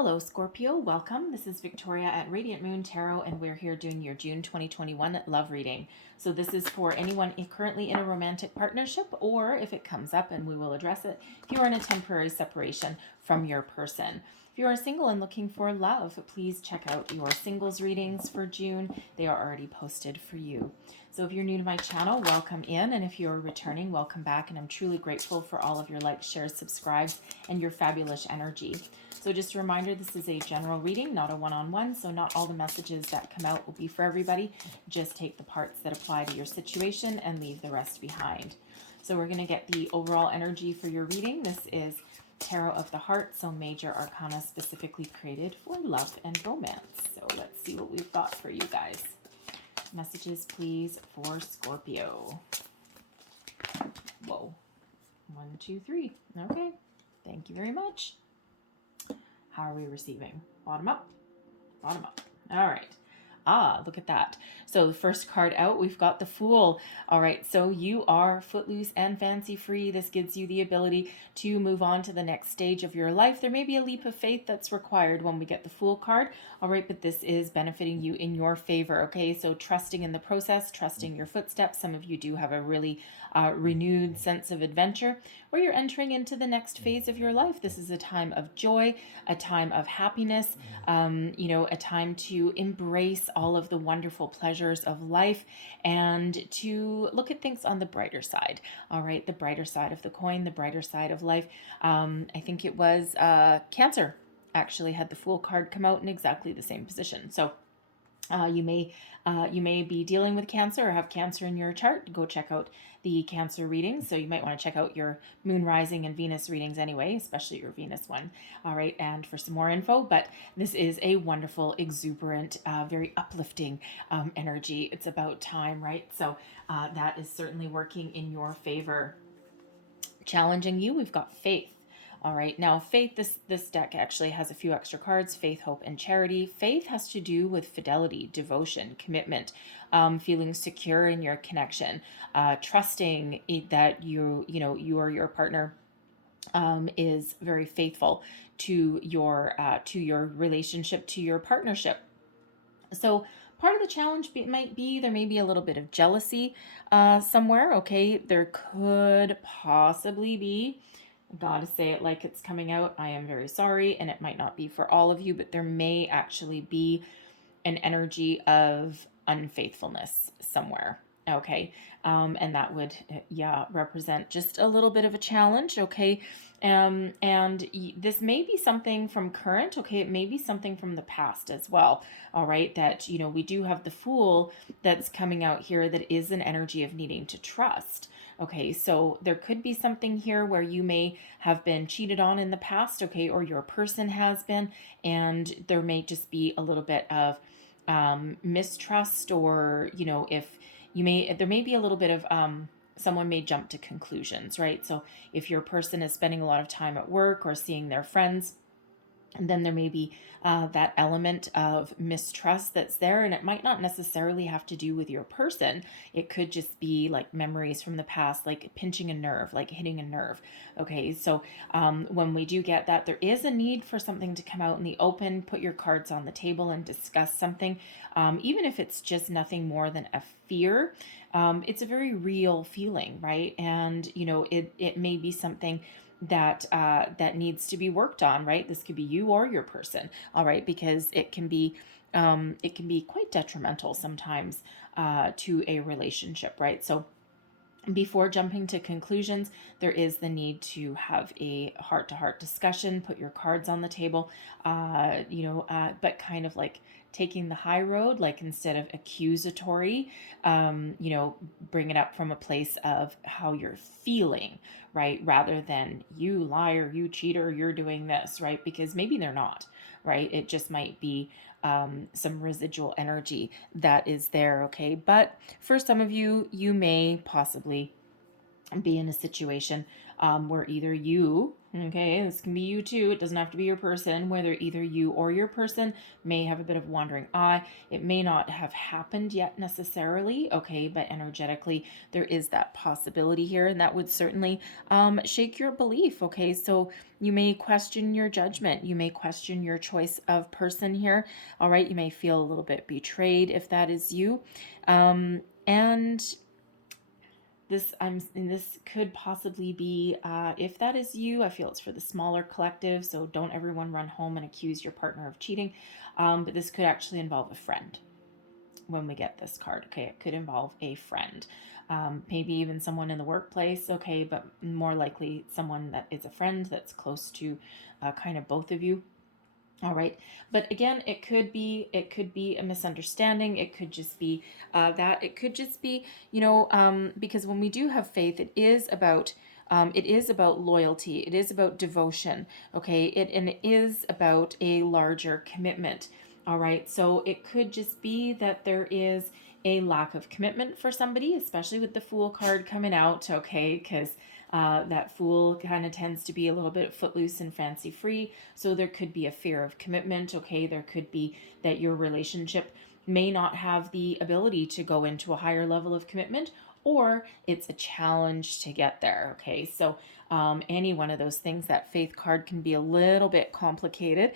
Hello, Scorpio. Welcome. This is Victoria at Radiant Moon Tarot, and we're here doing your June 2021 love reading. So this is for anyone currently in a romantic partnership, or if it comes up, and we will address it, if you are in a temporary separation from your person. If you are single and looking for love, please check out your singles readings for June. They are already posted for you. So if you're new to my channel, welcome in. And if you're returning, welcome back. And I'm truly grateful for all of your likes, shares, subscribes, and your fabulous energy. So just a reminder, this is a general reading, not a one-on-one, so not all the messages that come out will be for everybody. Just take the parts that apply to your situation and leave the rest behind. So we're going to get the overall energy for your reading. This is Tarot of the Heart, so major arcana specifically created for love and romance. So let's see what we've got for you guys. Messages, please, for Scorpio. Whoa. 1, 2, 3. Okay. Thank you very much. How are we receiving? Bottom up? Bottom up. All right. Ah, look at that. So the first card out, we've got the Fool. All right, so you are footloose and fancy free. This gives you the ability to move on to the next stage of your life. There may be a leap of faith that's required when we get the Fool card. All right, but this is benefiting you in your favor, okay? So trusting in the process, trusting your footsteps. Some of you do have a really renewed sense of adventure, where you're entering into the next phase of your life. This is a time of joy, a time of happiness, a time to embrace all of the wonderful pleasures of life and to look at things on the brighter side. All right, the brighter side of the coin, the brighter side of life. I think it was Cancer actually had the Fool card come out in exactly the same position. So you may be dealing with Cancer or have Cancer in your chart. Go check out the Cancer readings. So you might want to check out your Moon, Rising, and Venus readings anyway, especially your Venus one. All right, and for some more info. But this is a wonderful, exuberant, very uplifting energy. It's about time, right? So that is certainly working in your favor. Challenging you, we've got Faith. All right, now Faith, this deck actually has a few extra cards: Faith, Hope, and Charity. Faith has to do with fidelity, devotion, commitment, feeling secure in your connection, trusting that you or your partner is very faithful to your relationship, to your partnership. So part of the challenge might be there may be a little bit of jealousy somewhere. Okay, there could possibly be. I gotta say it like it's coming out. I am very sorry, and it might not be for all of you, but there may actually be an energy of unfaithfulness somewhere. Okay, and that would, represent just a little bit of a challenge. Okay, and this may be something from current. Okay, it may be something from the past as well. All right, that we do have the Fool that's coming out here that is an energy of needing to trust. Okay, so there could be something here where you may have been cheated on in the past, okay, or your person has been, and there may just be a little bit of mistrust, or there may be a little bit of someone may jump to conclusions, right? So if your person is spending a lot of time at work or seeing their friends, and then there may be that element of mistrust that's there, and it might not necessarily have to do with your person. It could just be like memories from the past, like pinching a nerve, like hitting a nerve. Okay, so when we do get that, there is a need for something to come out in the open. Put your cards on the table and discuss something, even if it's just nothing more than a fear. It's a very real feeling, right? And it may be something that needs to be worked on, right? This could be you or your person, all right, because it can be quite detrimental sometimes to a relationship, right? So before jumping to conclusions, there is the need to have a heart-to-heart discussion. Put your cards on the table, but kind of like taking the high road, like instead of accusatory, bring it up from a place of how you're feeling, right? Rather than you liar, you cheater, you're doing this, right? Because maybe they're not, right? It just might be some residual energy that is there, okay? But for some of you, you may possibly be in a situation where either you, okay, this can be you too, it doesn't have to be your person, whether either you or your person may have a bit of wandering eye. It may not have happened yet necessarily, okay, but energetically there is that possibility here, and that would certainly shake your belief, okay? So you may question your judgment, you may question your choice of person here, all right? You may feel a little bit betrayed if that is you, and this could possibly be, if that is you, I feel it's for the smaller collective, so don't everyone run home and accuse your partner of cheating, but this could actually involve a friend when we get this card, okay? It could involve a friend, maybe even someone in the workplace, okay, but more likely someone that is a friend that's close to kind of both of you. All right. But again, it could be a misunderstanding. It could just be it could just be, because when we do have faith, it is about loyalty. It is about devotion. Okay. And it is about a larger commitment. All right. So it could just be that there is a lack of commitment for somebody, especially with the Fool card coming out. Okay. Because that Fool kind of tends to be a little bit footloose and fancy free. So there could be a fear of commitment. Okay. There could be that your relationship may not have the ability to go into a higher level of commitment, or it's a challenge to get there. Okay. So any one of those things, that faith card can be a little bit complicated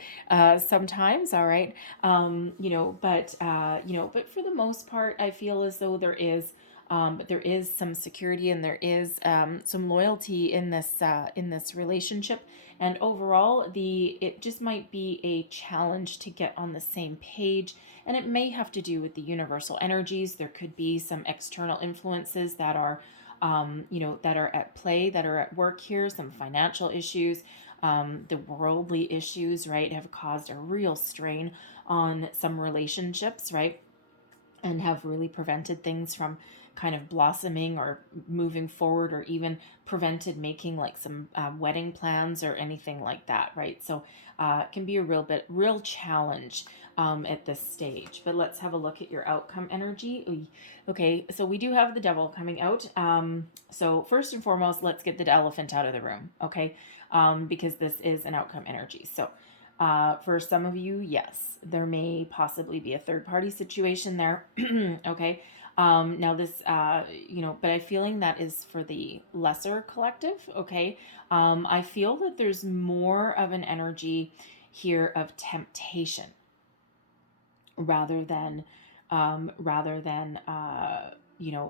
sometimes. All right. But for the most part, I feel as though there is some security, and there is some loyalty in this relationship. And overall, it just might be a challenge to get on the same page, and it may have to do with the universal energies. There could be some external influences that are, that are at play, that are at work here. Some financial issues, the worldly issues, right, have caused a real strain on some relationships, right, and have really prevented things from kind of blossoming or moving forward, or even prevented making like some wedding plans or anything like that, right? So it can be a real challenge at this stage. But let's have a look at your outcome energy. Okay, so we do have the Devil coming out. So first and foremost, let's get the elephant out of the room, okay? Because this is an outcome energy. So for some of you, yes, there may possibly be a third-party situation there. Okay. Now this, but I'm feeling that is for the lesser collective. Okay. I feel that there's more of an energy here of temptation rather than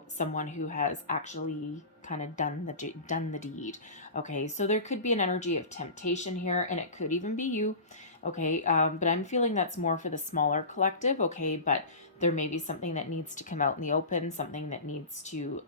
someone who has actually kind of done the deed. Okay, so there could be an energy of temptation here, and it could even be you. Okay, but I'm feeling that's more for the smaller collective. Okay, but there may be something that needs to come out in the open, something that needs to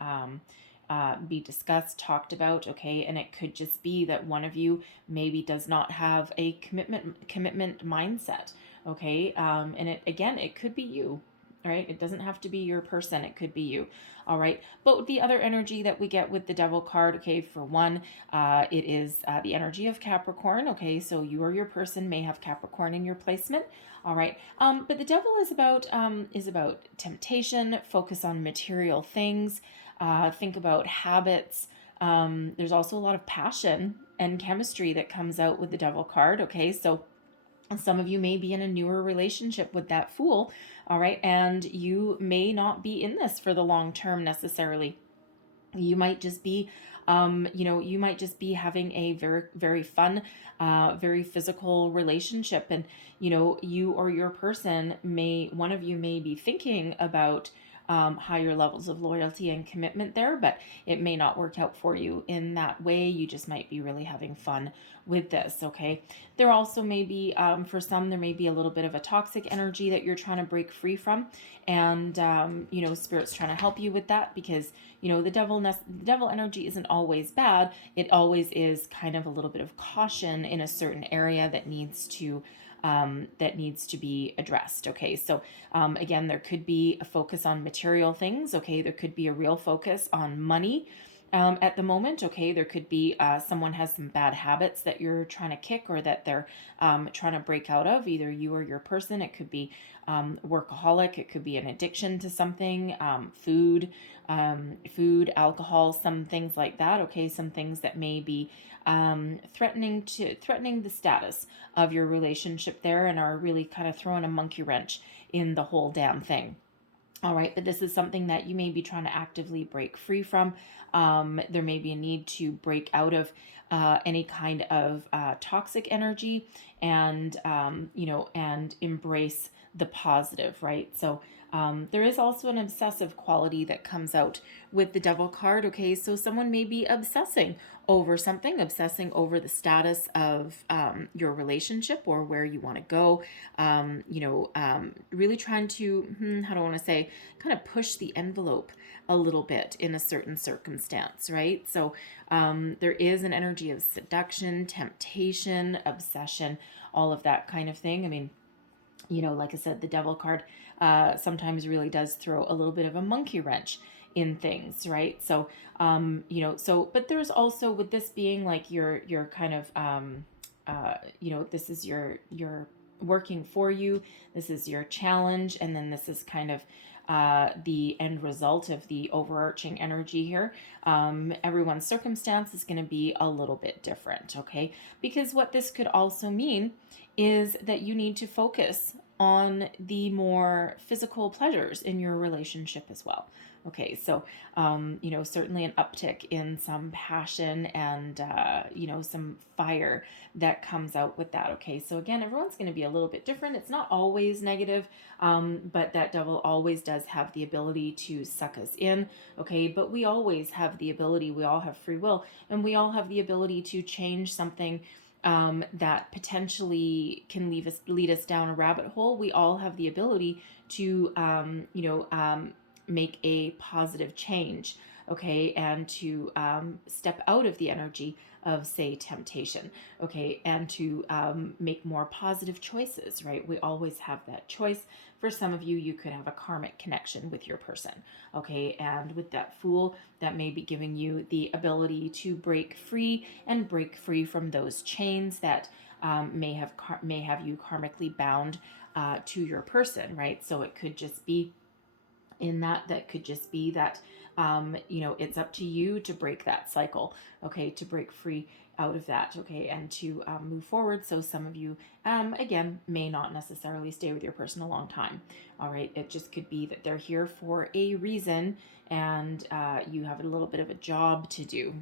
be discussed, talked about. Okay, and it could just be that one of you maybe does not have a commitment mindset. Okay, and it could be you. All right, it doesn't have to be your person, it could be you. All right, but the other energy that we get with the Devil card, okay, for one, it is the energy of Capricorn. Okay, so you or your person may have Capricorn in your placement. All right, but the Devil is about temptation, focus on material things, think about habits. There's also a lot of passion and chemistry that comes out with the Devil card. Okay, so some of you may be in a newer relationship with that Fool, all right, and you may not be in this for the long term necessarily. You might just be, having a very, very fun, very physical relationship, and you or your person one of you may be thinking about higher levels of loyalty and commitment there, but it may not work out for you in that way. You just might be really having fun with this. Okay, there also may be for some, there may be a little bit of a toxic energy that you're trying to break free from, and Spirit's trying to help you with that, because the devil energy isn't always bad. It always is kind of a little bit of caution in a certain area that needs to be addressed. Okay, so again, there could be a focus on material things. Okay, there could be a real focus on money. at the moment. Okay, there could be someone has some bad habits that you're trying to kick, or that they're trying to break out of, either you or your person. It could be workaholic, it could be an addiction to something, food, alcohol, some things like that. Okay, some things that may be threatening the status of your relationship there, and are really kind of throwing a monkey wrench in the whole damn thing. All right, but this is something that you may be trying to actively break free from. There may be a need to break out of any kind of toxic energy, and and embrace the positive, right? So there is also an obsessive quality that comes out with the Devil card. Okay, so someone may be obsessing over something, obsessing over the status of your relationship, or where you want to go. Really trying to, how do I want to say, kind of push the envelope a little bit in a certain circumstance, right? So there is an energy of seduction, temptation, obsession, all of that kind of thing. I mean, like I said, the Devil card sometimes really does throw a little bit of a monkey wrench in things, right? So, but there's also, with this being like your kind of, this is your working for you. This is your challenge, and then this is kind of the end result of the overarching energy here. Everyone's circumstance is going to be a little bit different, okay? Because what this could also mean is that you need to focus on the more physical pleasures in your relationship as well. Okay, so, certainly an uptick in some passion and, some fire that comes out with that. Okay, so again, everyone's going to be a little bit different. It's not always negative, but that Devil always does have the ability to suck us in. Okay, but we always have the ability, we all have free will, and we all have the ability to change something that potentially can lead us down a rabbit hole. We all have the ability to, make a positive change, okay, and to step out of the energy of, say, temptation, okay, and to make more positive choices, right? We always have that choice. For some of you, you could have a karmic connection with your person, okay, and with that Fool, that may be giving you the ability to break free from those chains that may have you karmically bound to your person, right? So it could just be that could just be that it's up to you to break that cycle, okay, to break free out of that, okay, and to move forward. So some of you again may not necessarily stay with your person a long time. All right, it just could be that they're here for a reason, and you have a little bit of a job to do.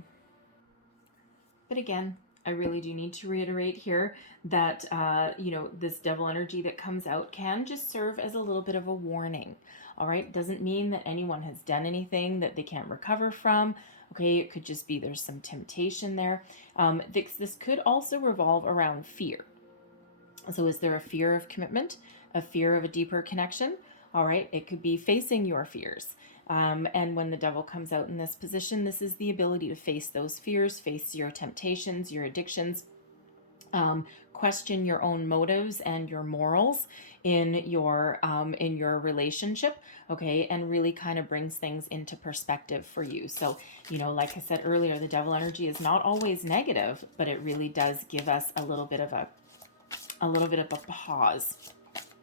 But again, I really do need to reiterate here that, this Devil energy that comes out can just serve as a little bit of a warning. All right. It doesn't mean that anyone has done anything that they can't recover from. Okay. It could just be there's some temptation there. This could also revolve around fear. So is there a fear of commitment, a fear of a deeper connection? All right. It could be facing your fears. And when the Devil comes out in this position, this is the ability to face those fears, face your temptations, your addictions, question your own motives and your morals in your relationship, okay, and really kind of brings things into perspective for you. So, like I said earlier, the Devil energy is not always negative, but it really does give us a little bit of a pause,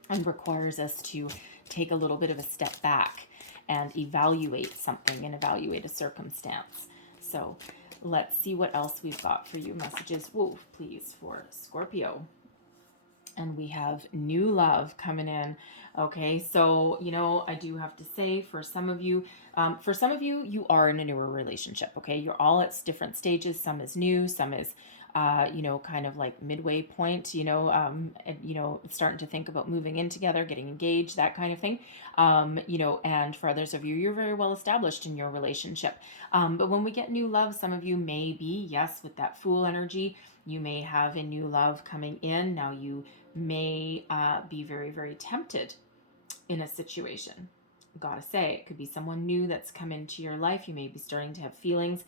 and requires us to take a little bit of a step back and evaluate something and evaluate a circumstance. So let's see what else we've got for you. Messages, please, for Scorpio. And we have new love coming in. Okay, so, I do have to say, for some of you, you are in a newer relationship. Okay, you're all at different stages. Some is new, some is kind of like midway point, starting to think about moving in together, getting engaged, that kind of thing. And for others of you, you're very well established in your relationship. But when we get new love, some of you may be, yes, with that Fool energy, you may have a new love coming in. Now you may be very, very tempted in a situation. Gotta say, it could be someone new that's come into your life. You may be starting to have feelings.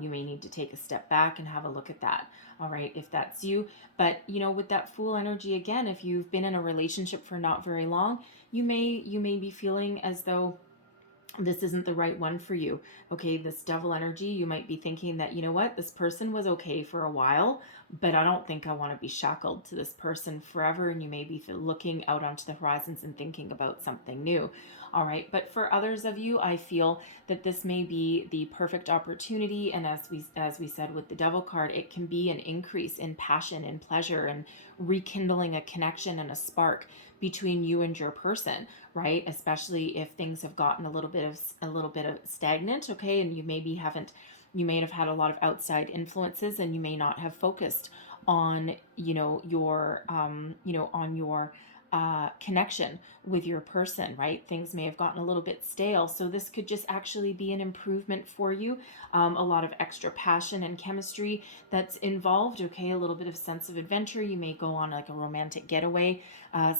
You may need to take a step back and have a look at that. All right, if that's you. But, with that Fool energy, again, if you've been in a relationship for not very long, you may be feeling as though this isn't the right one for you. Okay, this devil energy, you might be thinking that, you know what, this person was okay for a while, but I don't think I want to be shackled to this person forever. And you may be looking out onto the horizons and thinking about something new. All right, but for others of you, I feel that this may be the perfect opportunity. And as we said with the devil card, it can be an increase in passion and pleasure and rekindling a connection and a spark between you and your person, right? Especially if things have gotten a little bit of stagnant, okay, and you may have had a lot of outside influences, and you may not have focused on your connection with your person, right? Things may have gotten a little bit stale. So this could just actually be an improvement for you. A lot of extra passion and chemistry that's involved. Okay, a little bit of sense of adventure. You may go on like a romantic getaway,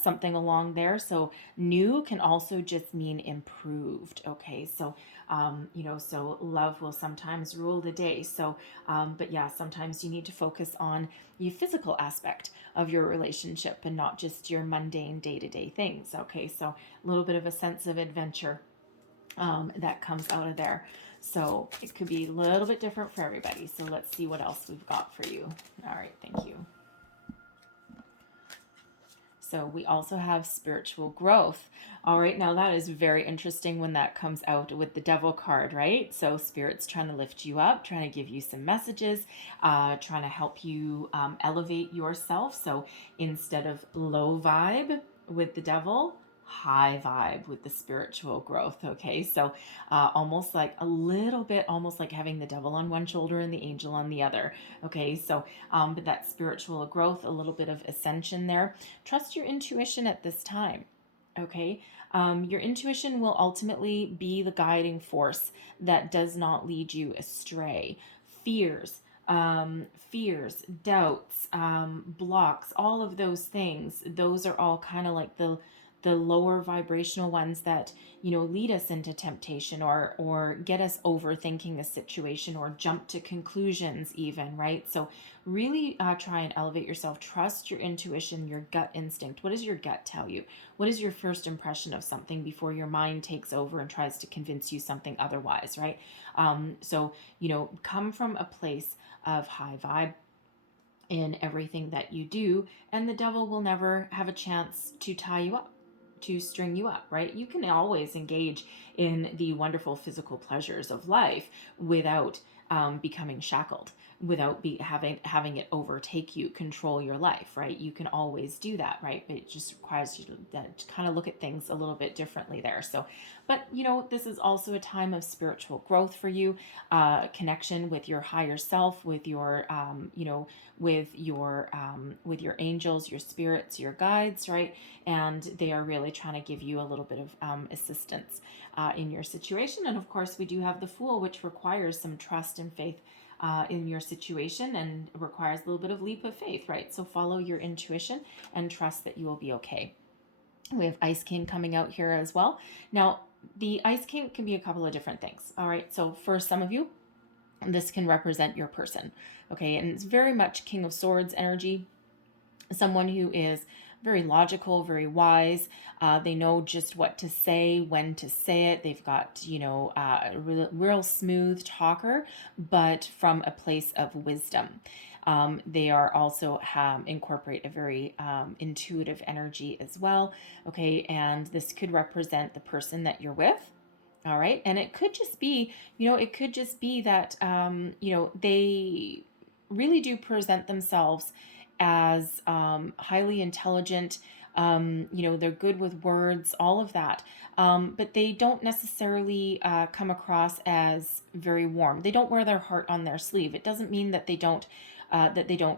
something along there. So new can also just mean improved. Okay, so so love will sometimes rule the day. So, but yeah, sometimes you need to focus on the physical aspect of your relationship and not just your mundane day-to-day things. Okay, so a little bit of a sense of adventure that comes out of there. So it could be a little bit different for everybody. So let's see what else we've got for you. All right, thank you. So we also have spiritual growth. All right, now that is very interesting when that comes out with the devil card, right? So spirit's trying to lift you up, trying to give you some messages, trying to help you elevate yourself. So instead of low vibe with the devil, high vibe with the spiritual growth. Okay, so almost like a little bit, almost like having the devil on one shoulder and the angel on the other. Okay, so but that spiritual growth, a little bit of ascension there. Trust your intuition at this time. Okay, your intuition will ultimately be the guiding force that does not lead you astray. Fears, doubts, blocks, all of those things, those are all kind of like the lower vibrational ones that lead us into temptation or get us overthinking a situation or jump to conclusions even, right? So really try and elevate yourself. Trust your intuition, your gut instinct. What does your gut tell you? What is your first impression of something before your mind takes over and tries to convince you something otherwise, right? So come from a place of high vibe in everything that you do, and the devil will never have a chance to tie you up, to string you up, right? You can always engage in the wonderful physical pleasures of life without becoming shackled, without having it overtake you, control your life, right? You can always do that, right? But it just requires you to kind of look at things a little bit differently there. So, but this is also a time of spiritual growth for you, connection with your higher self, with your with your angels, your spirits, your guides, right? And they are really trying to give you a little bit of assistance in your situation. And of course, we do have the Fool, which requires some trust and faith in your situation, and requires a little bit of leap of faith, right? So follow your intuition and trust that you will be okay. We have Ice King coming out here as well. Now, the Ice King can be a couple of different things. All right, so for some of you, this can represent your person. Okay, and it's very much King of Swords energy. Someone who is very logical, very wise. They know just what to say, when to say it. They've got, real smooth talker, but from a place of wisdom. They are also incorporate a very intuitive energy as well. Okay, and this could represent the person that you're with. All right, and it could just be, that, they really do present themselves as highly intelligent. They're good with words, all of that. But they don't necessarily come across as very warm. They don't wear their heart on their sleeve. It doesn't mean that they don't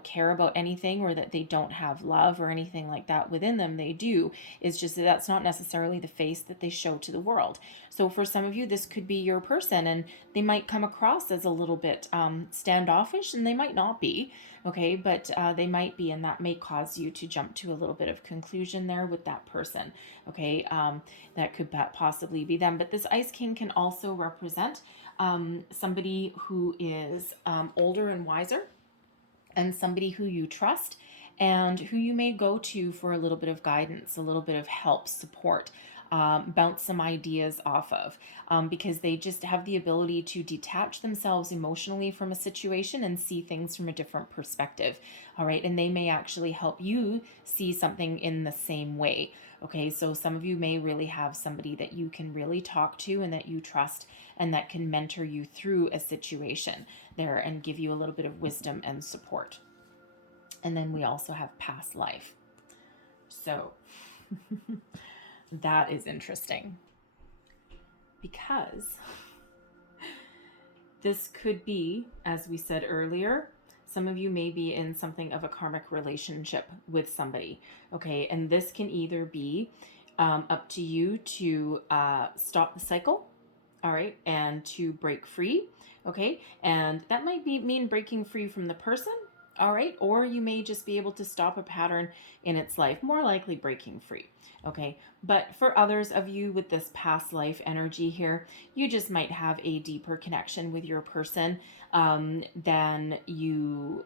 care about anything, or that they don't have love or anything like that within them. They do. It's just that that's not necessarily the face that they show to the world. So for some of you, this could be your person, and they might come across as a little bit standoffish, and they might not be. Okay, but they might be, and that may cause you to jump to a little bit of conclusion there with that person. Okay, that could possibly be them. But this Ice King can also represent somebody who is older and wiser, and somebody who you trust, and who you may go to for a little bit of guidance, a little bit of help, support. bounce some ideas off of, because they just have the ability to detach themselves emotionally from a situation and see things from a different perspective. All right. And they may actually help you see something in the same way. Okay. So some of you may really have somebody that you can really talk to and that you trust and that can mentor you through a situation there and give you a little bit of wisdom and support. And then we also have past life. So that is interesting because this could be, as we said earlier, some of you may be in something of a karmic relationship with somebody. Okay. And this can either be up to you to stop the cycle. All right. And to break free. Okay. And that might mean breaking free from the person. All right. Or you may just be able to stop a pattern in its life, more likely breaking free. Okay. But for others of you with this past life energy here, you just might have a deeper connection with your person than you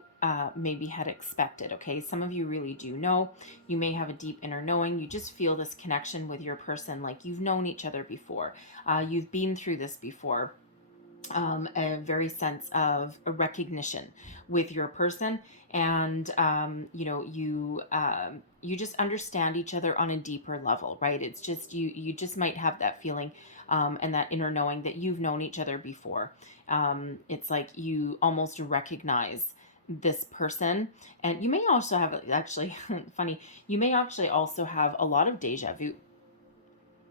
maybe had expected. Okay. Some of you really do know. You may have a deep inner knowing. You just feel this connection with your person, like you've known each other before. You've been through this before. A very sense of a recognition with your person, and you just understand each other on a deeper level, right? It's just you just might have that feeling and that inner knowing that you've known each other before. It's like you almost recognize this person, and you may also have, actually funny, you may actually also have a lot of deja vu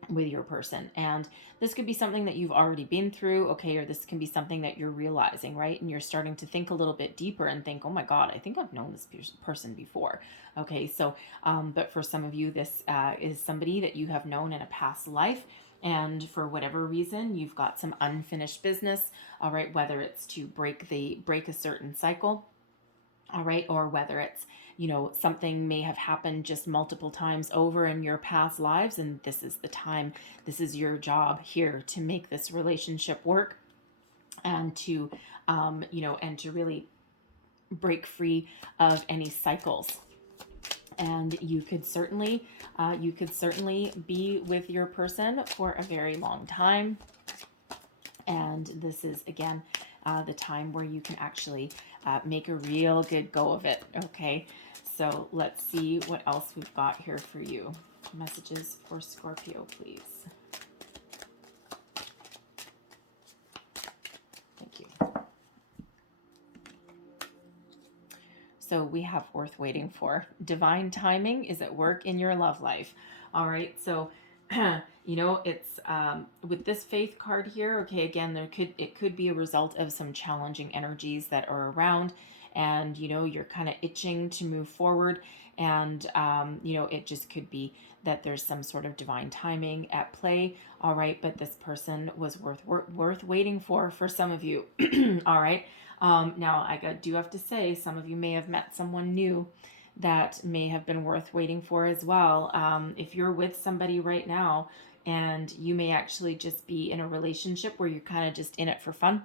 with your person, and this could be something that you've already been through, okay, or this can be something that you're realizing, right? And you're starting to think a little bit deeper and think, oh my god, I think I've known this person before. Okay, so but for some of you, this is somebody that you have known in a past life, and for whatever reason you've got some unfinished business. All right, whether it's to break a certain cycle, all right, or whether it's, something may have happened just multiple times over in your past lives, and this is the time, this is your job here to make this relationship work, and to and to really break free of any cycles. And you could certainly be with your person for a very long time, and this is again the time where you can actually make a real good go of it. Okay, so let's see what else we've got here for you. Messages for Scorpio, please. Thank you. So we have worth waiting for. Divine timing is at work in your love life. All right, so it's with this faith card here, okay, again, it could be a result of some challenging energies that are around, and you're kind of itching to move forward, and it just could be that there's some sort of divine timing at play. All right, but this person was worth waiting for some of you. All right, now I do have to say, some of you may have met someone new that may have been worth waiting for as well. If you're with somebody right now, and you may actually just be in a relationship where you're kind of just in it for fun,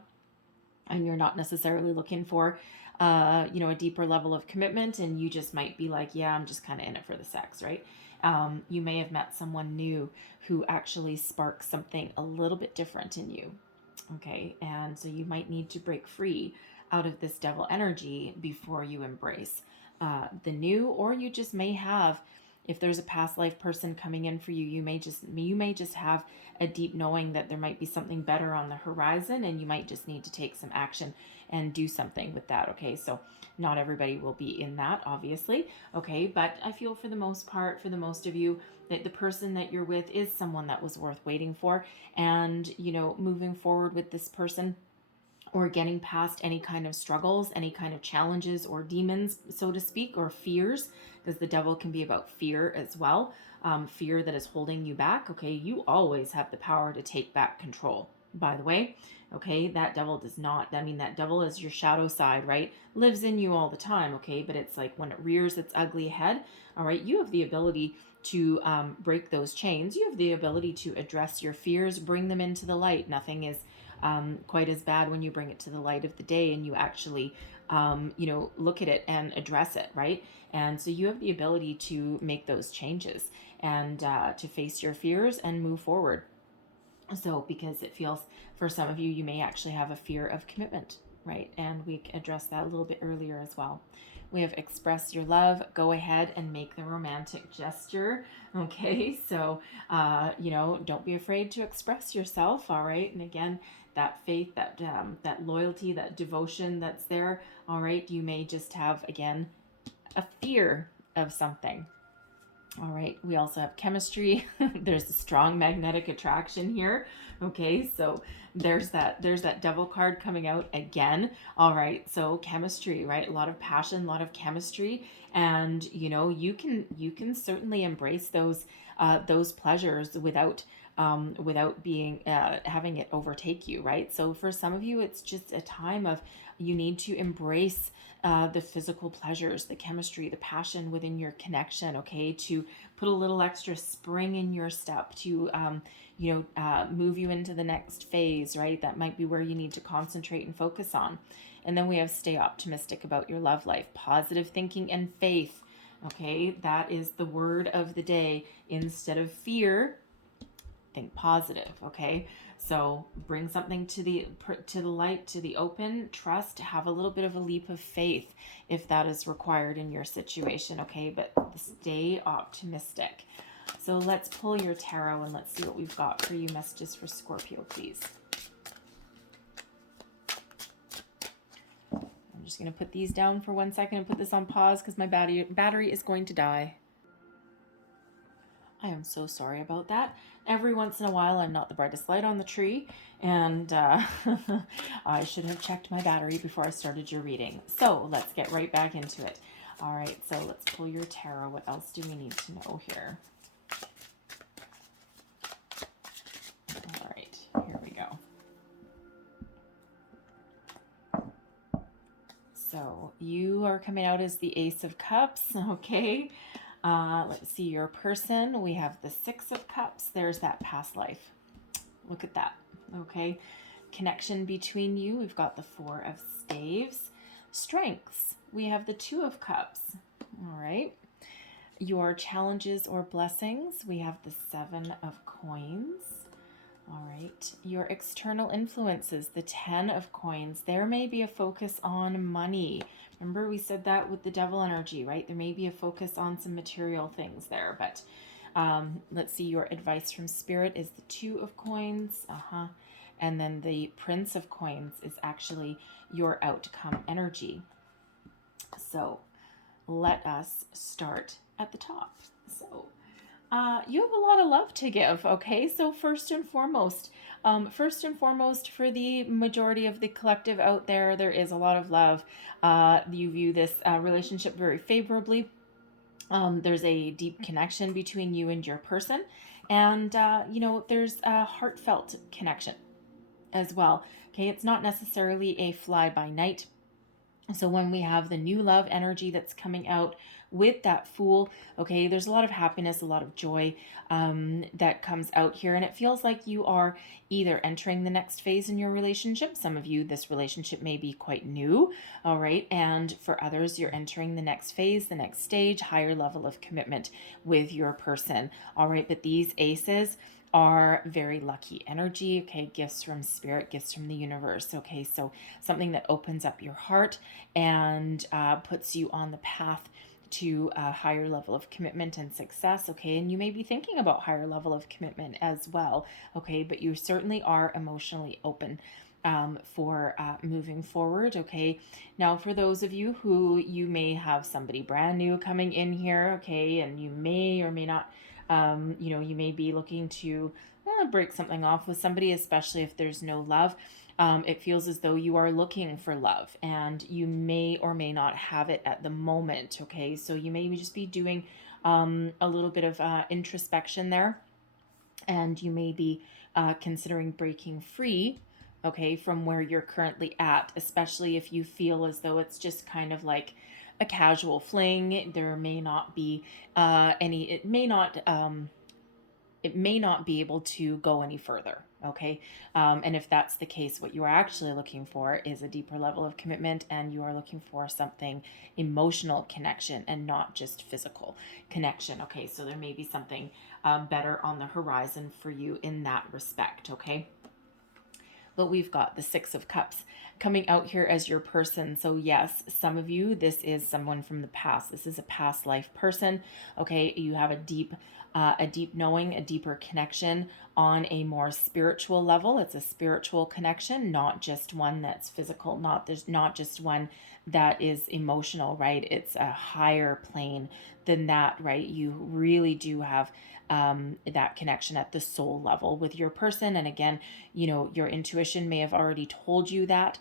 and you're not necessarily looking for a deeper level of commitment, and you just might be like, yeah, I'm just kind of in it for the sex, right? You may have met someone new who actually sparks something a little bit different in you. Okay, and so you might need to break free out of this devil energy before you embrace the new, or you just may have, if there's a past life person coming in for you, you may just have a deep knowing that there might be something better on the horizon, and you might just need to take some action and do something with that. Okay, so not everybody will be in that, obviously. Okay, but I feel for the most part, for the most of you, that the person that you're with is someone that was worth waiting for, and moving forward with this person, or getting past any kind of struggles, any kind of challenges or demons, so to speak, or fears, because the devil can be about fear as well. Fear that is holding you back. Okay, you always have the power to take back control, by the way. Okay, that devil does not. I mean, that devil is your shadow side, right? Lives in you all the time, okay? But it's like when it rears its ugly head, all right, you have the ability to break those chains. You have the ability to address your fears, bring them into the light. Nothing is quite as bad when you bring it to the light of the day, and you actually look at it and address it, right? And so you have the ability to make those changes and to face your fears and move forward. So, because it feels, for some of you, you may actually have a fear of commitment, right? And we addressed that a little bit earlier as well. We have express your love. Go ahead and make the romantic gesture. Okay, so, don't be afraid to express yourself. All right, and again, that faith, that loyalty, that devotion that's there. All right, you may just have, again, a fear of something. All right, we also have chemistry. There's a strong magnetic attraction here. Okay, so there's that devil card coming out again. All right, so chemistry, right? A lot of passion, a lot of chemistry, and you can certainly embrace those pleasures without being having it overtake you, right? So for some of you, it's just a time of you need to embrace the physical pleasures, the chemistry, the passion within your connection, okay, to put a little extra spring in your step to, move you into the next phase, right? That might be where you need to concentrate and focus on. And then we have stay optimistic about your love life, positive thinking and faith, okay? That is the word of the day. Instead of fear, think positive, okay? So bring something to the light, to the open, trust, have a little bit of a leap of faith if that is required in your situation, okay? But stay optimistic. So let's pull your tarot and let's see what we've got for you. Messages for Scorpio, please. I'm just going to put these down for 1 second and put this on pause because my battery is going to die. I am so sorry about that. Every once in a while, I'm not the brightest light on the tree, and I should have checked my battery before I started your reading. So let's get right back into it. All right, so let's pull your tarot. What else do we need to know here? All right, here we go. So you are coming out as the Ace of Cups, okay? Let's see your person. We have the Six of Cups. There's that past life. Look at that. Okay. Connection between you. We've got the Four of Staves. Strengths. We have the Two of Cups. All right. Your challenges or blessings. We have the Seven of Coins. All right. Your external influences. The Ten of Coins. There may be a focus on money. Remember, we said that with the devil energy, right? There may be a focus on some material things there, but let's see. Your advice from Spirit is the Two of Coins. And then the Prince of Coins is actually your outcome energy. So let us start at the top. So you have a lot of love to give, okay? So first and foremost, for the majority of the collective out there, there is a lot of love. You view this relationship very favorably. There's a deep connection between you and your person. And, there's a heartfelt connection as well. Okay, it's not necessarily a fly-by-night. So when we have the new love energy that's coming out with that Fool, okay, there's a lot of happiness, a lot of joy that comes out here. And it feels like you are either entering the next phase in your relationship. Some of you, this relationship may be quite new, all right? And for others, you're entering the next phase, the next stage, higher level of commitment with your person, all right? But these aces are very lucky energy, okay? Gifts from Spirit, gifts from the universe, okay? So something that opens up your heart and puts you on the path to a higher level of commitment and success, okay? And you may be thinking about higher level of commitment as well, okay? But you certainly are emotionally open for moving forward, okay? Now, for those of you who you may have somebody brand new coming in here, okay, and you may or may not, you may be looking to break something off with somebody, especially if there's no love. It feels as though you are looking for love and you may or may not have it at the moment, okay? So you may just be doing a little bit of introspection there, and you may be considering breaking free, okay, from where you're currently at, especially if you feel as though it's just kind of like a casual fling. There may not be it may not it may not be able to go any further. Okay. And if that's the case, what you are actually looking for is a deeper level of commitment, and you are looking for something emotional connection and not just physical connection. Okay. So there may be something better on the horizon for you in that respect. Okay. But we've got the Six of Cups coming out here as your person. So yes, some of you, this is someone from the past. This is a past life person. Okay, you have a deep knowing, a deeper connection on a more spiritual level. It's a spiritual connection, not just one that's physical. There's not just one that is emotional, right? It's a higher plane than that, right? You really do have that connection at the soul level with your person. And again, your intuition may have already told you that.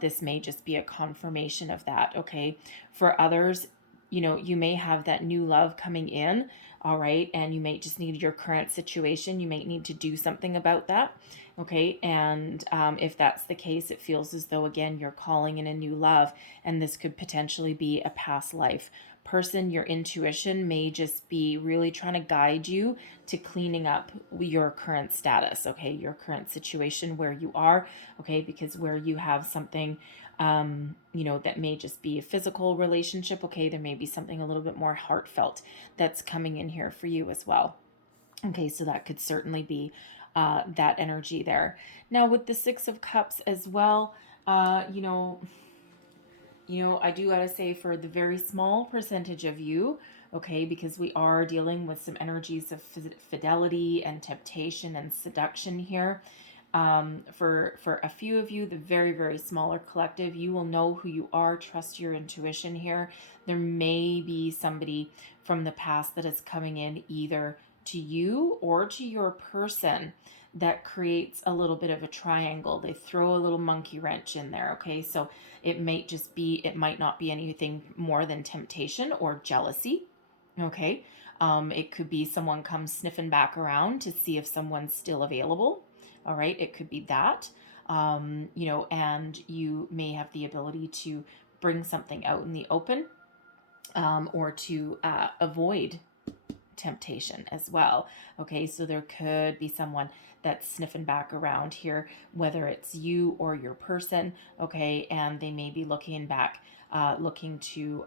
This may just be a confirmation of that. Okay. For others, you may have that new love coming in. All right. And you may just need your current situation. You may need to do something about that. Okay. And if that's the case, it feels as though, again, you're calling in a new love, and this could potentially be a past life person. Your intuition may just be really trying to guide you to cleaning up your current status, okay, your current situation where you are, okay, because where you have something, that may just be a physical relationship, okay, there may be something a little bit more heartfelt that's coming in here for you as well. Okay, so that could certainly be that energy there. Now with the Six of Cups as well, I do gotta say, for the very small percentage of you, okay, because we are dealing with some energies of fidelity and temptation and seduction here. For a few of you, the very, very smaller collective, you will know who you are, trust your intuition here. There may be somebody from the past that is coming in either to you or to your person that creates a little bit of a triangle. They throw a little monkey wrench in there, okay? So it might not be anything more than temptation or jealousy, okay? It could be someone comes sniffing back around to see if someone's still available, all right? It could be that, and you may have the ability to bring something out in the open, or to avoid temptation as well. Okay, so there could be someone that's sniffing back around here, whether it's you or your person, okay, and they may be looking to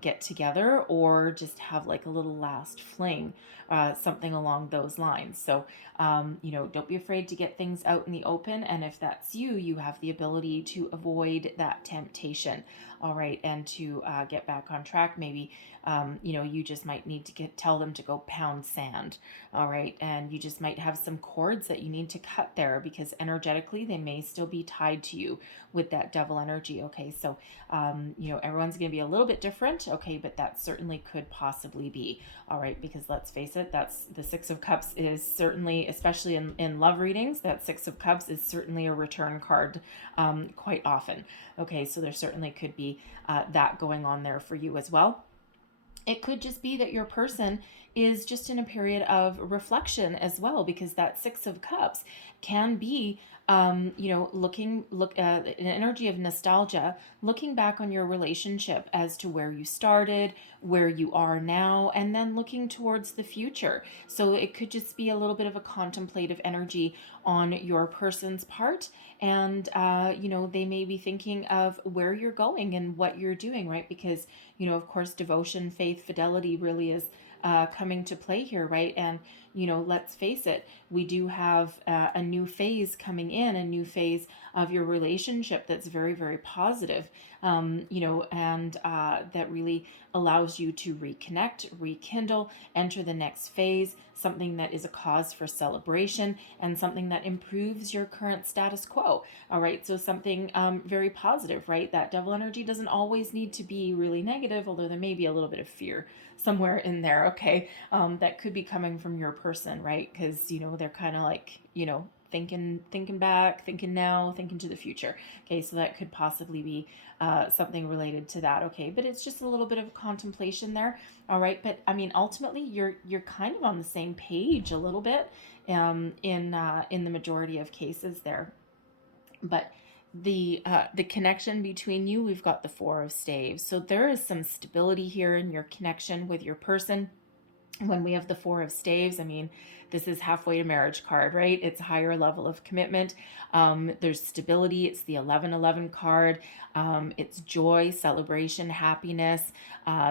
get together, or just have like a little last fling, something along those lines. So don't be afraid to get things out in the open, and if that's you, you have the ability to avoid that temptation, all right, and to get back on track. Maybe you just might need to tell them to go pound sand, all right, and you just might have some cords that you need to cut there, because energetically they may still be tied to you with that devil energy. Okay, so everyone's going to be a little bit different, okay, but that certainly could possibly be, all right, because let's face it, that's the Six of Cups is certainly, especially in love readings, that Six of Cups is certainly a return card quite often. Okay, so there certainly could be that going on there for you as well. It could just be that your person is just in a period of reflection as well, because that Six of Cups can be, an energy of nostalgia, looking back on your relationship as to where you started, where you are now, and then looking towards the future. So it could just be a little bit of a contemplative energy on your person's part. And, they may be thinking of where you're going and what you're doing, right? Because, of course, devotion, faith, fidelity really is coming to play here, right? And, let's face it, we do have a new phase coming in, a new phase of your relationship that's very, very positive, and that really allows you to reconnect, rekindle, enter the next phase, something that is a cause for celebration, and something that improves your current status quo. All right, so something very positive, right? That devil energy doesn't always need to be really negative, although there may be a little bit of fear somewhere in there, okay, that could be coming from your person, right? Because, they're kind of like, thinking back, thinking now, thinking to the future. Okay, so that could possibly be something related to that. Okay, but it's just a little bit of contemplation there. All right, but I mean, ultimately, you're kind of on the same page a little bit in the majority of cases there. But the connection between you, we've got the Four of Staves. So there is some stability here in your connection with your person. When we have the Four of Staves, I mean, this is halfway to marriage card, right? It's a higher level of commitment. There's stability. It's the 1111 card. It's joy, celebration, happiness,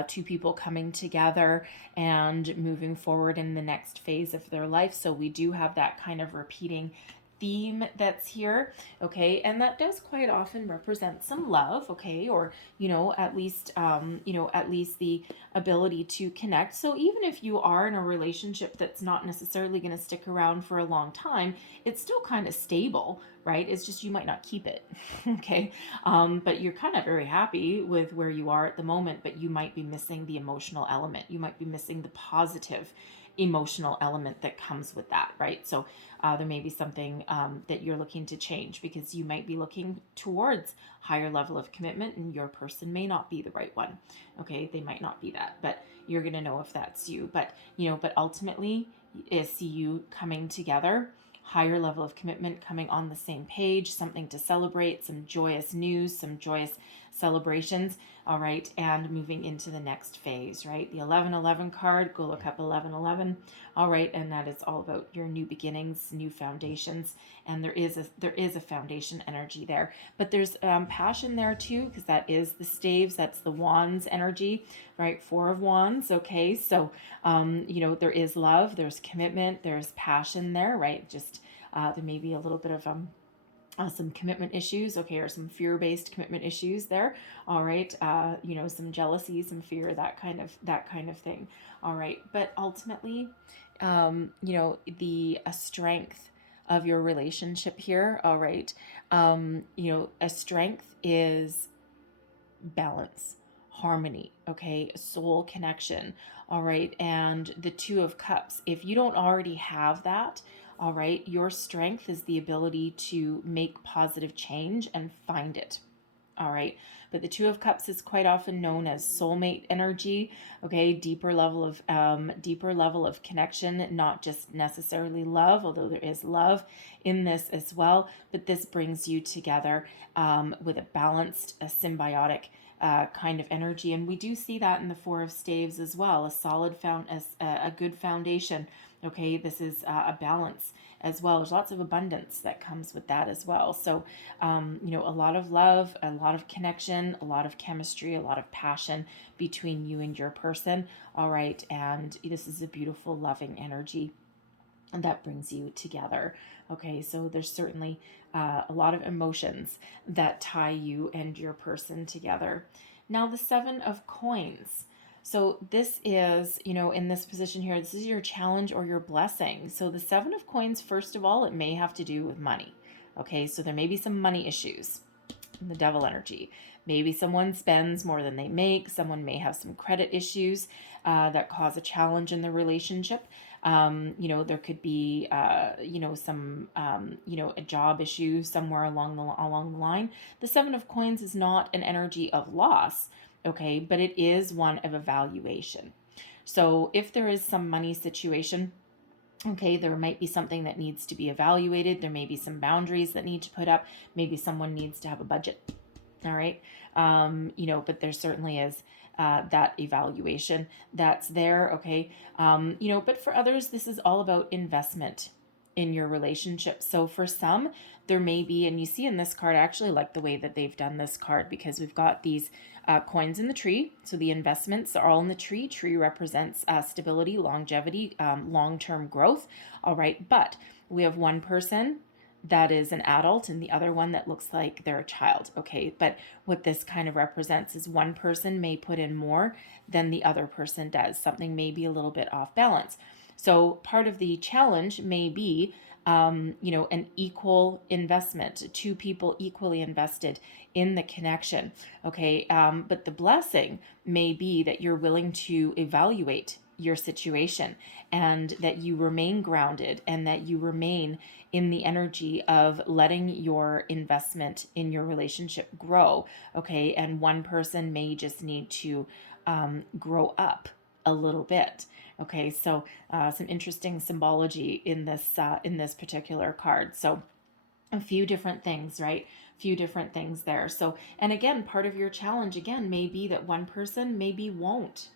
two people coming together and moving forward in the next phase of their life. So we do have that kind of repeating theme that's here, okay, and that does quite often represent some love, okay, or at least at least the ability to connect. So even if you are in a relationship that's not necessarily going to stick around for a long time, it's still kind of stable, right? It's just you might not keep it, okay, but you're kind of very happy with where you are at the moment, but you might be missing the emotional element. You might be missing the positive emotional element that comes with that, right? So there may be something that you're looking to change, because you might be looking towards higher level of commitment and your person may not be the right one. Okay, they might not be that, but you're going to know if that's you. But but ultimately I see you coming together, higher level of commitment, coming on the same page, something to celebrate, some joyous news, some joyous celebrations, all right, and moving into the next phase, right? The 1111 card, go look up 1111, all right, and that is all about your new beginnings, new foundations, and there is a foundation energy there, but there's passion there too, because that is the staves, that's the wands energy, right? Four of Wands, okay, so there is love, there's commitment, there's passion there, right? Just there may be a little bit of some commitment issues, okay, or some fear-based commitment issues there, all right, some jealousy, some fear, that kind of thing, all right, but ultimately, the strength of your relationship here, all right, a strength is balance, harmony, okay, soul connection, all right, and the Two of Cups. If you don't already have that, all right, your strength is the ability to make positive change and find it. All right. But the Two of Cups is quite often known as soulmate energy. Okay, deeper level of connection, not just necessarily love, although there is love in this as well. But this brings you together with a balanced, a symbiotic kind of energy, and we do see that in the Four of Staves as well. A good foundation. Okay, this is a balance as well. There's lots of abundance that comes with that as well. So, a lot of love, a lot of connection, a lot of chemistry, a lot of passion between you and your person. All right. And this is a beautiful, loving energy that brings you together. Okay. So there's certainly a lot of emotions that tie you and your person together. Now, the Seven of Coins. So this is, in this position here, this is your challenge or your blessing. So the Seven of Coins, first of all, it may have to do with money. Okay, so there may be some money issues in the Devil energy. Maybe someone spends more than they make. Someone may have some credit issues that cause a challenge in the relationship. There could be, some, a job issue somewhere along the line. The Seven of Coins is not an energy of loss, okay, but it is one of evaluation. So if there is some money situation, okay, there might be something that needs to be evaluated. There may be some boundaries that need to put up. Maybe someone needs to have a budget. All right. But there certainly is that evaluation that's there. Okay. But for others, this is all about investment in your relationship. So for some, there may be, and you see in this card, I actually like the way that they've done this card, because we've got these coins in the tree. So the investments are all in the tree. Tree represents stability, longevity, long-term growth. All right. But we have one person that is an adult and the other one that looks like they're a child. Okay. But what this kind of represents is one person may put in more than the other person does. Something may be a little bit off balance. So part of the challenge may be, an equal investment, two people equally invested in the connection. Okay. But the blessing may be that you're willing to evaluate your situation and that you remain grounded and that you remain in the energy of letting your investment in your relationship grow. Okay. And one person may just need to grow up a little bit. Okay, so some interesting symbology in this particular card. So a few different things, right? Few different things there. So, and again, part of your challenge again may be that one person maybe won't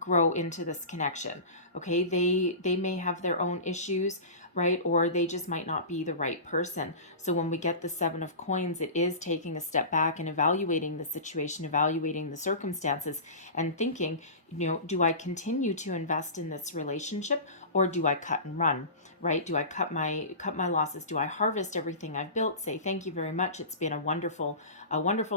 grow into this connection. Okay, they may have their own issues, right? Or they just might not be the right person. So when we get the Seven of Coins, it is taking a step back and evaluating the situation, evaluating the circumstances, and thinking, do I continue to invest in this relationship, or do I cut and run? Right? Do I cut my losses? Do I harvest everything I've built? Say thank you very much. It's been a wonderful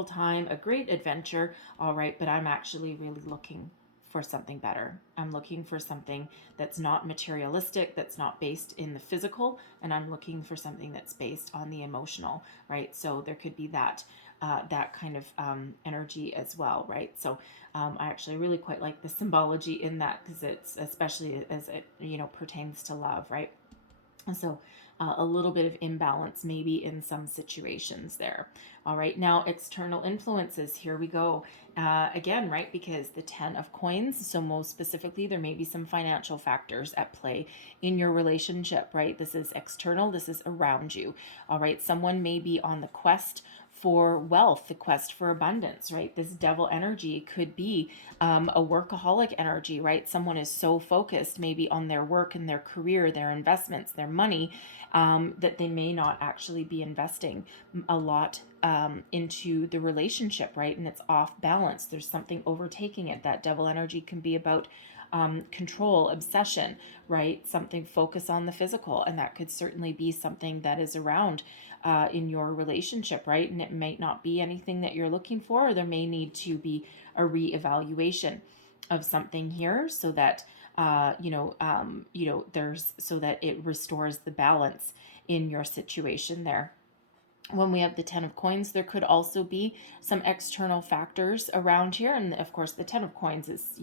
time, a great adventure. All right, but I'm actually really looking for something better. I'm looking for something that's not materialistic, that's not based in the physical, and I'm looking for something that's based on the emotional, right? So there could be that kind of energy as well, right? So I actually really quite like the symbology in that, because it's, especially as it pertains to love, right? So a little bit of imbalance maybe in some situations there. All right, now external influences, here we go. Again, right, because the 10 of Coins, so most specifically, there may be some financial factors at play in your relationship, right? This is external, this is around you. All right, someone may be on the quest for wealth, the quest for abundance, right? This devil energy could be a workaholic energy, right? Someone is so focused maybe on their work and their career, their investments, their money, that they may not actually be investing a lot into the relationship, right? And it's off balance. There's something overtaking it. That devil energy can be about control, obsession, right? Something focus on the physical. And that could certainly be something that is around in your relationship, right? And it might not be anything that you're looking for, or there may need to be a reevaluation of something here, so that there's, so that it restores the balance in your situation there. When we have the 10 of Coins, there could also be some external factors around here. And of course, the 10 of Coins is,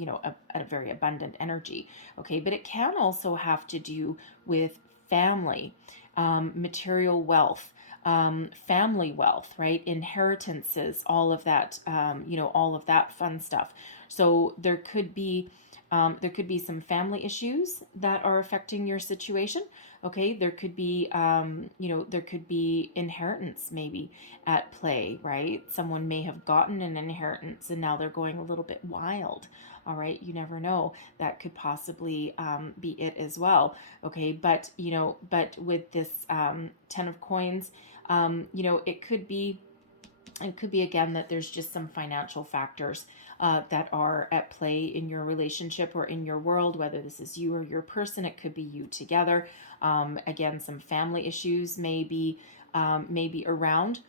a very abundant energy. Okay. But it can also have to do with family, material wealth, family wealth, right? Inheritances, all of that, all of that fun stuff. So there could be some family issues that are affecting your situation. Okay, there could be, there could be inheritance maybe at play, right? Someone may have gotten an inheritance and now they're going a little bit wild. All right, you never know. That could possibly be it as well. Okay, but with this 10 of Coins, it could be again that there's just some financial factors that are at play in your relationship or in your world, whether this is you or your person. It could be you together. Again, some family issues may be around.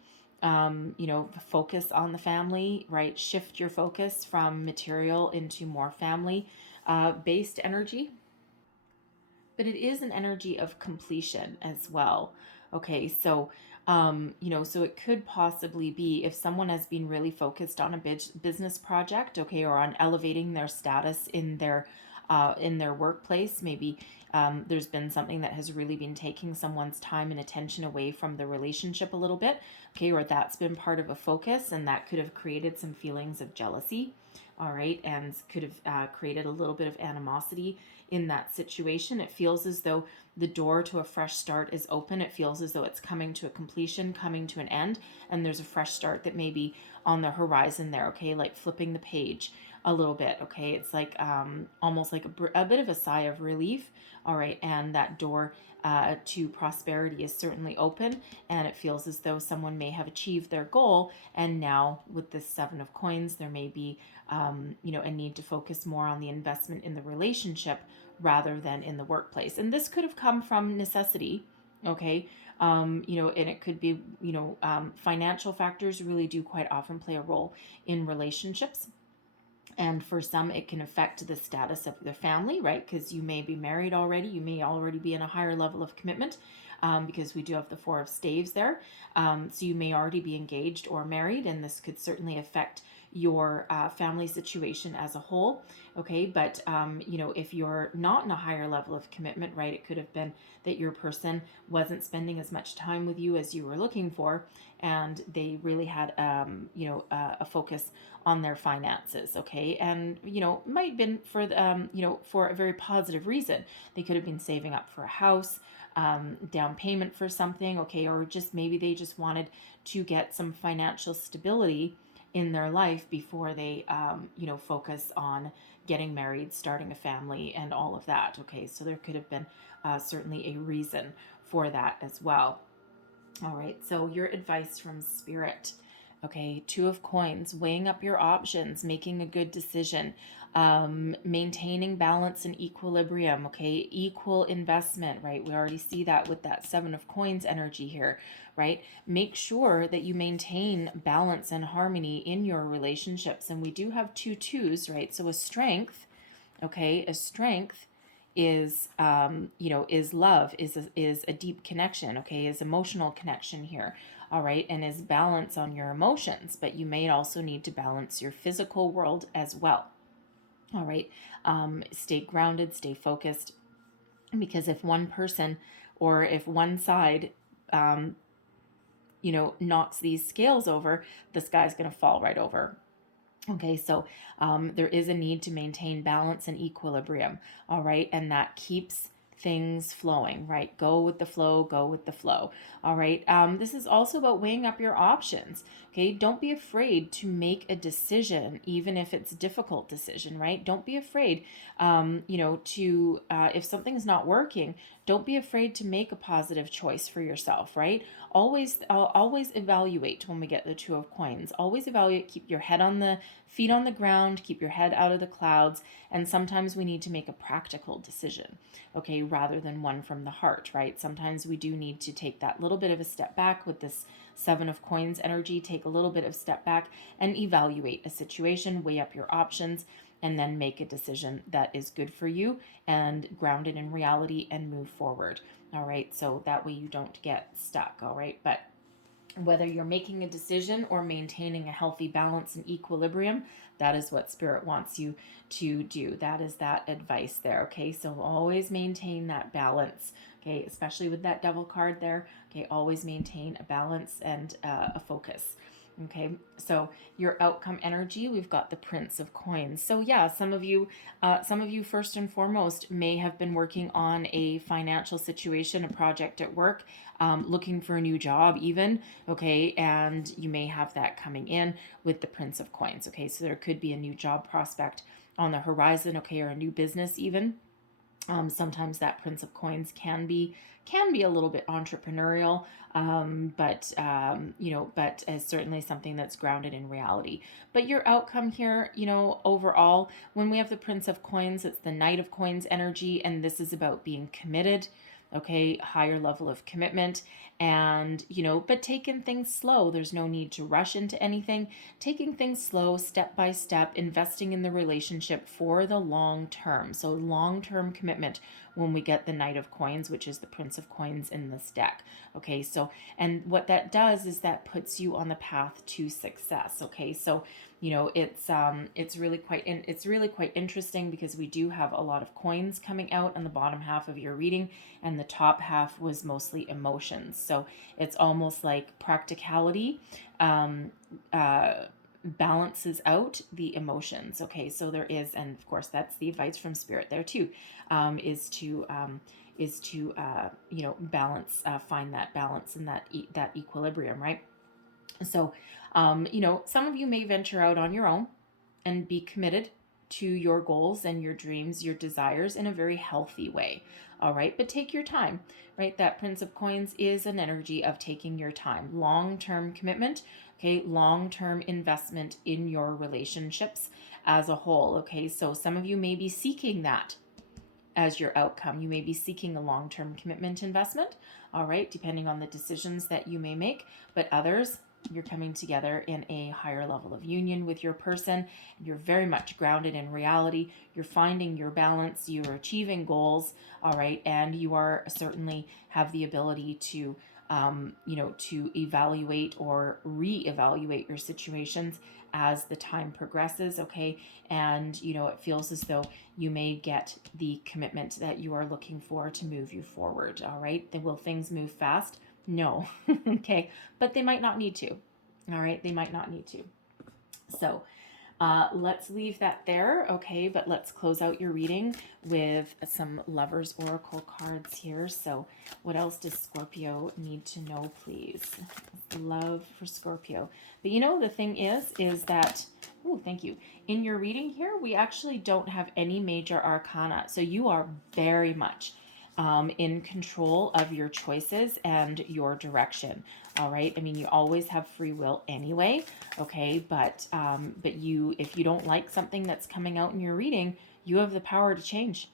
Focus on the family, right? Shift your focus from material into more family based energy. But it is an energy of completion as well. Okay, so so it could possibly be, if someone has been really focused on a business project, okay, or on elevating their status in their workplace. Maybe there's been something that has really been taking someone's time and attention away from the relationship a little bit, okay, or that's been part of a focus, and that could have created some feelings of jealousy, all right, and could have created a little bit of animosity in that situation. It feels as though the door to a fresh start is open. It feels as though it's coming to a completion, coming to an end, and there's a fresh start that may be on the horizon there, okay, like flipping the page a little bit, okay. It's like almost like a bit of a sigh of relief, all right, and that door to prosperity is certainly open, and it feels as though someone may have achieved their goal, and now with this 7 of Coins, there may be a need to focus more on the investment in the relationship rather than in the workplace. And this could have come from necessity, okay? And it could be, financial factors really do quite often play a role in relationships. And for some, it can affect the status of the family, right? Because you may be married already. You may already be in a higher level of commitment, because we do have the 4 of Staves there. So you may already be engaged or married, and this could certainly affect your family situation as a whole. Okay, but if you're not in a higher level of commitment, right, it could have been that your person wasn't spending as much time with you as you were looking for, and they really had a focus on their finances. Okay, and might have been for for a very positive reason. They could have been saving up for a house, down payment for something, okay, or just maybe they just wanted to get some financial stability in their life before they focus on getting married, starting a family, and all of that. Okay, so there could have been certainly a reason for that as well. All right, so your advice from Spirit. Okay, Two of Coins, weighing up your options, making a good decision, maintaining balance and equilibrium. Okay, equal investment, right? We already see that with that Seven of Coins energy here, right? Make sure that you maintain balance and harmony in your relationships. And we do have two twos, right? So a strength, okay, a strength is is love, is a deep connection, okay, is emotional connection here, all right, and is balance on your emotions. But you may also need to balance your physical world as well, all right. Stay grounded, stay focused, because if one person or if one side knocks these scales over, the sky's going to fall right over. Okay, so there is a need to maintain balance and equilibrium, all right? And that keeps things flowing, right? Go with the flow, go with the flow, all right? This is also about weighing up your options, okay? Don't be afraid to make a decision, even if it's a difficult decision, right? Don't be afraid, if something's not working, don't be afraid to make a positive choice for yourself, right? Always evaluate when we get the Two of Coins. Always evaluate, keep your feet on the ground, keep your head out of the clouds. And sometimes we need to make a practical decision, okay, rather than one from the heart, right? Sometimes we do need to take that little bit of a step back with this Seven of Coins energy, take a little bit of step back and evaluate a situation, weigh up your options, and then make a decision that is good for you and grounded in reality and move forward. All right, so that way you don't get stuck. All right, but whether you're making a decision or maintaining a healthy balance and equilibrium, that is what Spirit wants you to do. That is that advice there. Okay, so always maintain that balance. Okay, especially with that Devil card there. Okay, always maintain a balance and a focus. Okay, so your outcome energy, we've got the Prince of Coins. So yeah, some of you first and foremost may have been working on a financial situation, a project at work, looking for a new job even, okay, and you may have that coming in with the Prince of Coins. Okay, so there could be a new job prospect on the horizon, okay, or a new business even. Sometimes that Prince of Coins can be a little bit entrepreneurial, but as certainly something that's grounded in reality. But your outcome here, overall, when we have the Prince of Coins, it's the Knight of Coins energy, and this is about being committed. Okay, higher level of commitment, and but taking things slow. There's no need to rush into anything. Taking things slow, step by step, investing in the relationship for the long term. So long-term commitment when we get the Knight of Coins, which is the Prince of Coins in this deck. Okay, so and what that does is that puts you on the path to success. Okay, so it's really quite interesting because we do have a lot of coins coming out on the bottom half of your reading, and the top half was mostly emotions. So it's almost like practicality balances out the emotions. Okay, so there is, and of course that's the advice from Spirit there too, is to balance, find that balance and that equilibrium, right? So some of you may venture out on your own and be committed to your goals and your dreams, your desires in a very healthy way. All right, but take your time, right? That Prince of Coins is an energy of taking your time, long-term commitment, okay, long-term investment in your relationships as a whole. Okay, so some of you may be seeking that as your outcome. You may be seeking a long-term commitment investment, all right, depending on the decisions that you may make, but others, you're coming together in a higher level of union with your person. You're very much grounded in reality. You're finding your balance. You're achieving goals, all right, and you are certainly have the ability to to evaluate or reevaluate your situations as the time progresses, okay? And, it feels as though you may get the commitment that you are looking for to move you forward, all right? Will things move fast? No, okay? But they might not need to, all right? They might not need to. So let's leave that there, okay? But let's close out your reading with some Lovers Oracle cards here. So what else does Scorpio need to know, please? Love for Scorpio. But the thing is that, Oh, thank you. In your reading here, we actually don't have any major arcana. So you are very much in control of your choices and your direction. All right. I mean, you always have free will anyway. Okay. But you, if you don't like something that's coming out in your reading, you have the power to change.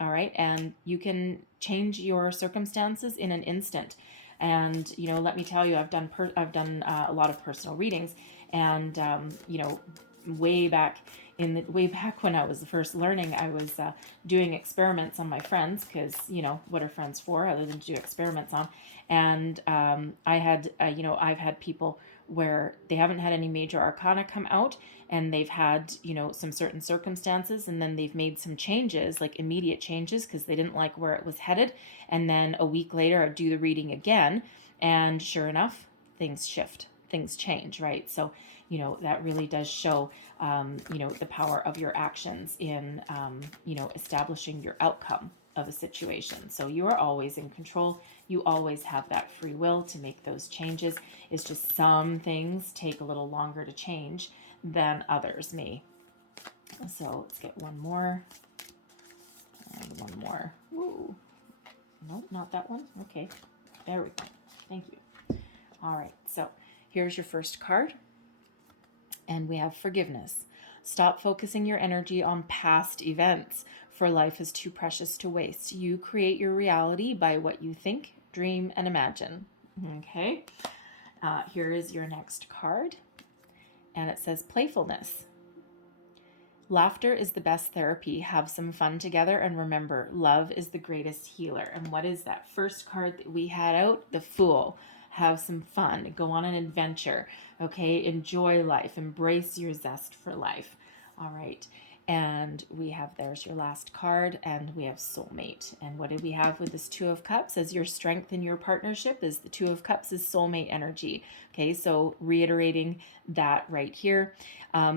All right. And you can change your circumstances in an instant. And, you know, let me tell you, I've done a lot of personal readings, and, you know, way back when I was first learning, I was doing experiments on my friends, because, you know, what are friends for other than to do experiments on? And I had, you know, I've had people where they haven't had any major arcana come out, and they've had, you know, some certain circumstances, and then they've made some changes, like immediate changes, because they didn't like where it was headed. And then a week later, I'd do the reading again, and sure enough, things shift, things change, right? So, you know, that really does show, you know, the power of your actions in, you know, establishing your outcome of a situation. So you are always in control. You always have that free will to make those changes. It's just some things take a little longer to change than others may. So let's get one more. And one more. Ooh. Nope, not that one. Okay, there we go. Thank you. All right, so here's your first card. And we have forgiveness. Stop focusing your energy on past events, for life is too precious to waste. You create your reality by what you think, dream, and imagine. Okay, here is your next card. And it says playfulness. Laughter is the best therapy. Have some fun together, and remember, love is the greatest healer. And what is that first card that we had out? The Fool. Have some fun. Go on an adventure. Okay, enjoy life. Embrace your zest for life. All right. And we have, there's your last card, and we have soulmate. And what did we have with this Two of Cups? As your strength in your partnership is the Two of Cups is soulmate energy. Okay, so reiterating that right here,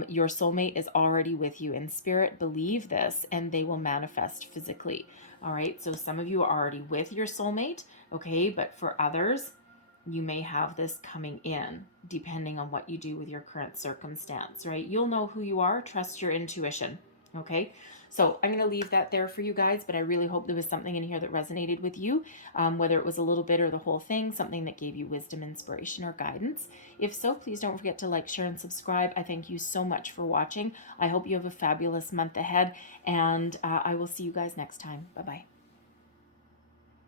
your soulmate is already with you in spirit. Believe this, and they will manifest physically. All right, so some of you are already with your soulmate, okay, but for others, you may have this coming in depending on what you do with your current circumstance, right? You'll know who you are. Trust your intuition, okay? So I'm going to leave that there for you guys, but I really hope there was something in here that resonated with you, whether it was a little bit or the whole thing, something that gave you wisdom, inspiration, or guidance. If so, please don't forget to like, share, and subscribe. I thank you so much for watching. I hope you have a fabulous month ahead, and I will see you guys next time. Bye-bye.